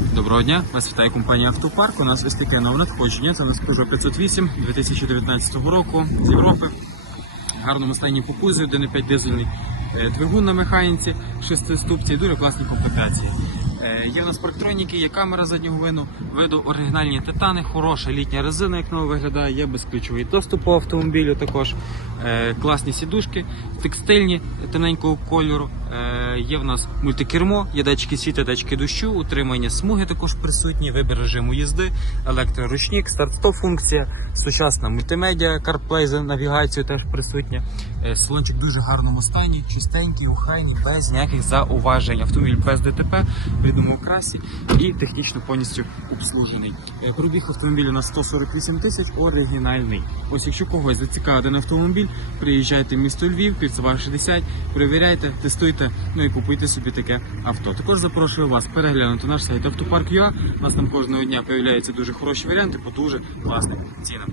Доброго дня, вас вітає компанія Автопарк. У нас ось таке нове надходження. Це у нас Peugeot 508 2019 року з Європи. В гарному стані по кузові, 1,5 дизельний е, двигун на механіці, 6 ступці, дуже класні комплектації. Е, Є в нас парктроніки, є камера заднього вину, виду оригінальні титани, хороша літня резина, як нова виглядає, є безключовий доступ по автомобілю також. Е, Класні сідушки, текстильні темненького кольору. Е, Є в нас мультикермо, є датчики світла, датчики дощу, утримання смуги також присутні, вибір режиму їзди, електроручник, старт-стоп функція, сучасна мультимедіа, CarPlay за навігацію теж присутня. Салончик в дуже гарному стані, чистенький, охайний, без ніяких зауважень. Автомобіль без ДТП, рідному красі і технічно повністю обслужений. Е, Пробіг автомобіля на 148 тисяч, оригінальний. Ось якщо когось зацікавив даний автомобіль, приїжджайте в місто Львів, Кільцева 60, перевіряйте, тестуйте, ну і купуйте собі таке авто. Також запрошую вас переглянути наш сайт Автопарк.ua. У нас там кожного дня появляються дуже хороші варіанти по дуже класним цінам.